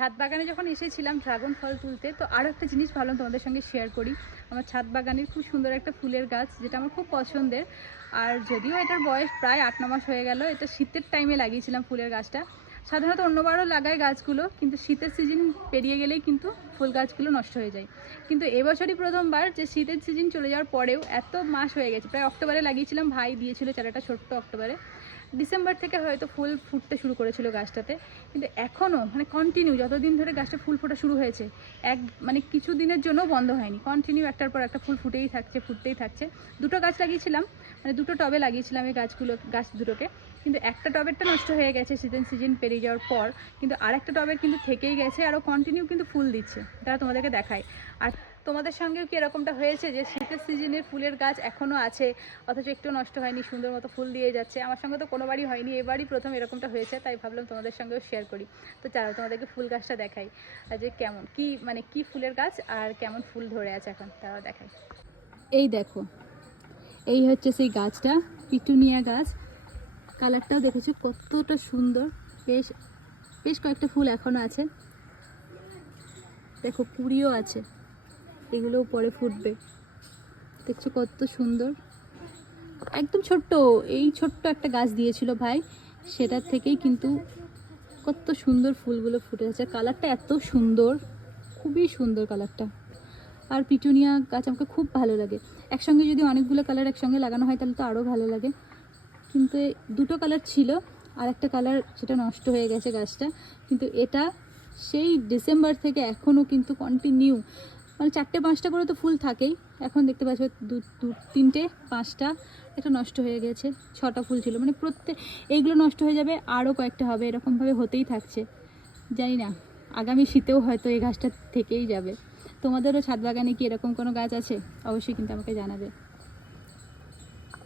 ছাদ বাগানে যখন এসেছিলাম ড্রাগন ফল তুলতে, তো আরও একটা জিনিস ভাবলাম তোমাদের সঙ্গে শেয়ার করি। আমার ছাদ বাগানের খুব সুন্দর একটা ফুলের গাছ, যেটা আমার খুব পছন্দের। আর যদিও এটার বয়স প্রায় 8-9 মাস হয়ে গেল। এটা শীতের টাইমে লাগিয়েছিলাম ফুলের গাছটা। সাধারণত অন্যবারও লাগায় গাছগুলো, কিন্তু শীতের সিজন পেরিয়ে গেলেই কিন্তু ফুল গাছগুলো নষ্ট হয়ে যায়। কিন্তু এবছরই প্রথমবার যে শীতের সিজন চলে যাওয়ার পরেও এত মাস হয়ে গেছে, প্রায় অক্টোবরে লাগিয়েছিলাম, ভাই দিয়েছিল চারাটা ছোট্ট অক্টোবরে। ডিসেম্বর থেকে হয়তো ফুল ফুটতে শুরু করেছিল গাছটাতে, কিন্তু এখনও মানে কন্টিনিউ যতদিন ধরে গাছটা ফুল ফোটা শুরু হয়েছে, মানে কিছু দিনের জন্য বন্ধ হয়নি, কন্টিনিউ একটার পর একটা ফুল ফুটেই থাকছে। দুটো গাছ লাগিয়েছিলাম, মানে দুটো টবে লাগিয়েছিলাম এই গাছ দুটোকে, কিন্তু একটা টবেরটা নষ্ট হয়ে গেছে সিজন পেরিয়ে যাওয়ার পর, কিন্তু আরেকটা টবের কিন্তু থেকেই গেছে, আরও কন্টিনিউ কিন্তু ফুল দিচ্ছে। তারা তোমাদেরকে দেখায়। আর তোমাদের সঙ্গেও কি এরকমটা হয়েছে যে শীতের সিজনের ফুলের গাছ এখনও আছে, অথচ একটু নষ্ট হয়নি, সুন্দর মতো ফুল দিয়ে যাচ্ছে? আমার সঙ্গে তো কোনোবারই হয়নি, এবারই প্রথম এরকমটা হয়েছে, তাই ভাবলাম তোমাদের সঙ্গেও শেয়ার করি। তো চলো তোমাদেরকে ফুল গাছটা দেখাই, যে কেমন কি ফুলের গাছ আর কেমন ফুল ধরে আছে এখন, তারা দেখাই। এই দেখো, এই হচ্ছে সেই গাছটা, পিটুনিয়া গাছ। কালারটাও দেখেছো কতটা সুন্দর। বেশ কয়েকটা ফুল এখনও আছে, দেখো কুড়িও আছে, এগুলোও পরে ফুটবে। দেখছো কত সুন্দর, একদম ছোট্ট। এই ছোট্ট একটা গাছ দিয়েছিল ভাই, সেটার থেকেই কিন্তু কত সুন্দর ফুলগুলো ফুটে আছে। কালারটা এত সুন্দর, খুবই সুন্দর কালারটা। আর পিটুনিয়া গাছ আমাকে খুব ভালো লাগে। একসঙ্গে যদি অনেকগুলো কালার একসঙ্গে লাগানো হয় তাহলে তো আরও ভালো লাগে, কিন্তু দুটো কালার ছিল, আর একটা কালার সেটা নষ্ট হয়ে গেছে গাছটা। কিন্তু এটা সেই ডিসেম্বর থেকে এখনও কিন্তু কন্টিনিউ, মানে 4-5টা করে তো ফুল থাকেই। এখন দেখতে পাচ্ছ 2-3টে 5টা, এটা নষ্ট হয়ে গেছে। 6টা ফুল ছিল, মানে এইগুলো নষ্ট হয়ে যাবে, আরও কয়েকটা হবে, এরকমভাবে হতেই থাকছে। জানি না আগামী শীতেও হয়তো এই গাছটা থেকেই যাবে। তোমাদেরও ছাদ বাগানে কি এরকম কোনো গাছ আছে? অবশ্যই কিন্তু আমাকে জানাবে।